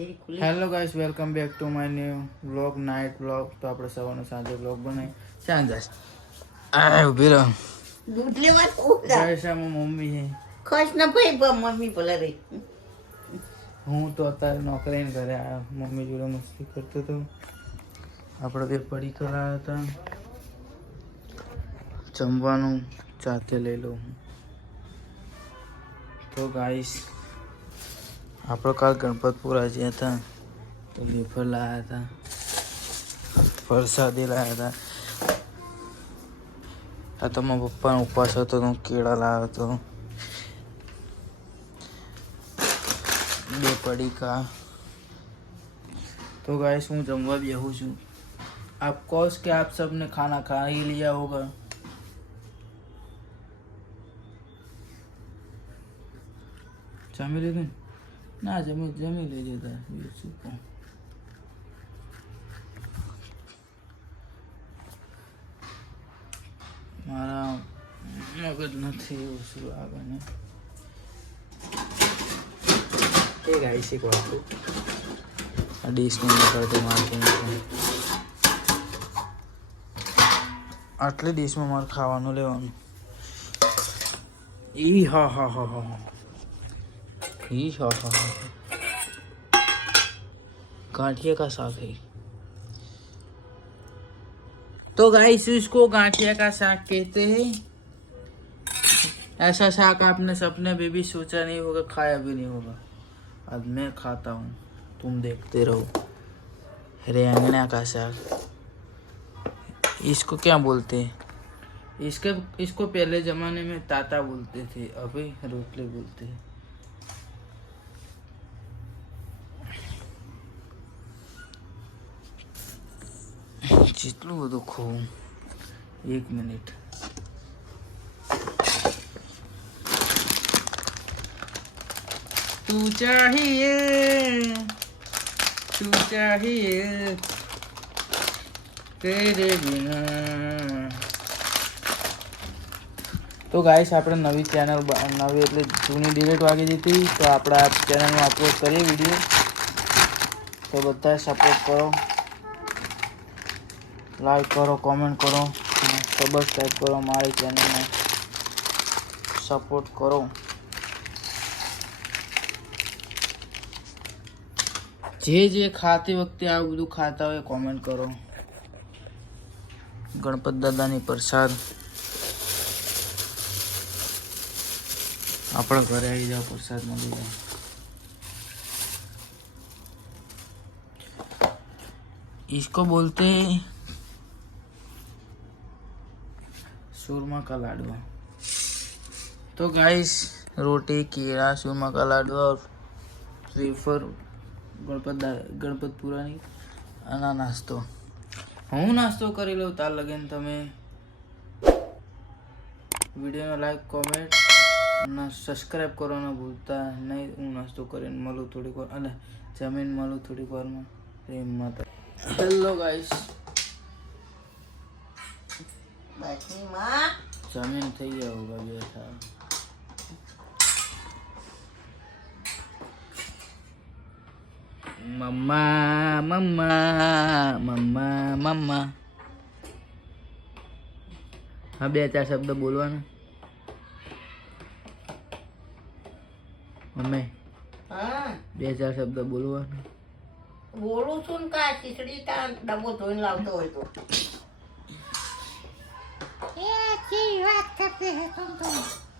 Hello guys, welcome back to my new vlog, night vlog. તો આપણે સવારનો સાંજે વ્લોગ બનાવી સાંજે આ ઉભી રહો દૂધ લેવા તો ગાઈસ, આમાં મમ્મી છે. ખસ ના ભાઈ મમ્મી ભલે રે. હું તો અત્યારે નોકરીને ઘરે આવ્યો, મમ્મી જોડે મસ્તી કરતો હતો. આપણે બે પડી કરાયા હતા. જમવાનું જાતે લઈ લઉં. તો ગાઈસ, આપણે કાલ ગણપતપુરા ગયા હતા, તો વેફર લાવ્યા હતા, પ્રસાદી લાવ્યા હતા. આ તો મારા પપ્પાનો ઉપવાસ હતો તો હું કેળા લાવ્યો હતો, 2 પડીકા. तो गाइस, હું જમવા બેહું છું. आपको कि आप सबने खाना खा ही लिया होगा. जमी લીધું ના? જમી લેજે તાર બીજું શું. મારા મગજ નથી એવું શું લાગે ને. એ ગાઈસ, એક વાત આ ડીશને નીકળતો મારે આટલી ડીશમાં મારે ખાવાનું લેવાનું. ઈ હા હા હા હા ઈ હા હા હા गांठिया का साग है. तो गाइस, इसको गांठिया का साग कहते हैं. ऐसा साग आपने सपने में भी सोचा नहीं होगा, खाया भी नहीं होगा. आज मैं खाता हूँ, तुम देखते रहो. रेंगना का साग, इसको क्या बोलते हैं? इसको पहले जमाने में ताता बोलते थे, अभी रोटले बोलते हैं. જેટલું બધું ખાવું. 1 મિનિટ. તું ચાહીએ તેરે બિના. તો ગાઈસ, આપણે નવી ચેનલ, નવી એટલે જૂની ડિલીટ વાગી દીધી, તો આપણે આ ચેનલમાં અપલોડ કરીએ વિડીયો. તો બધા સપોર્ટ કરો, લાઈક કરો, કોમેન્ટ કરો, સબસ્ક્રાઈબ કરો, મારી ચેનલને સપોર્ટ કરો. જે ખાતી વખતે આ બધું ખાતા હોય કોમેન્ટ કરો. ગણપત દાદાની પ્રસાદ આપણા ઘરે આવી જાવ, પ્રસાદ મળી જાય. इसको बोलते हैं सुरमा का लाडवा. तो गाइस, रोटी, केला, सुरमा का लाडवा और श्रीफर ગણપતપુરાની આના નાસ્તો. હું નાસ્તો કરી લઉં તાર લગીને તમે વિડીયોને લાઈક, કોમેન્ટ અને સબસ્ક્રાઈબ કરવાના ભૂલતા નહીં. હું નાસ્તો કરીને મળું થોડીક વાર, અને જમીન મળું થોડીક વારમાં. પ્રેમ માતા. હેલો ગાઈસ, જમીન થઈ ગયા હોગા બેઠા. મમ્મા મમ્મા મમ્મા મમ્મા. હા, 2-4 શબ્દ બોલવાના. મમ્મી, 2-4 શબ્દ બોલવાના. બોલું છું ને કા ખીચડી તા ડબ્બો ધોઈને લાવતો હોય તો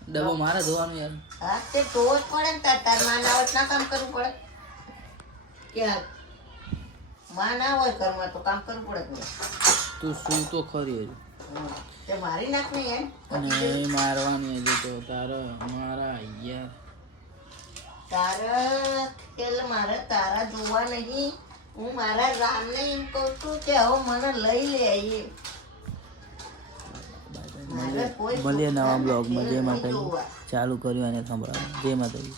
ડબ્બો મારે ધોવાનું યાર. હા, તે ધોવો જ પડે ને. તાર માં ના હોય ના કામ કરવું પડે. ક્યાં માં ના હોય ઘરમાં તો કામ કરવું પડે ને. તું શું તો ખરી હજુ. તે મારી નાખ ને એમ. અને મારવાની હજુ તો તારા મારા યાર. તારા ખેલ મારે તારા જોવા નહીં. હું મારા રામને એમ કહું છું કે હવે મને લઈ લે. મળીએ નવા બ્લોગમાં. જય માતાજી. ચાલુ કર્યું અને સંભળાવ્યું. જય માતાજી.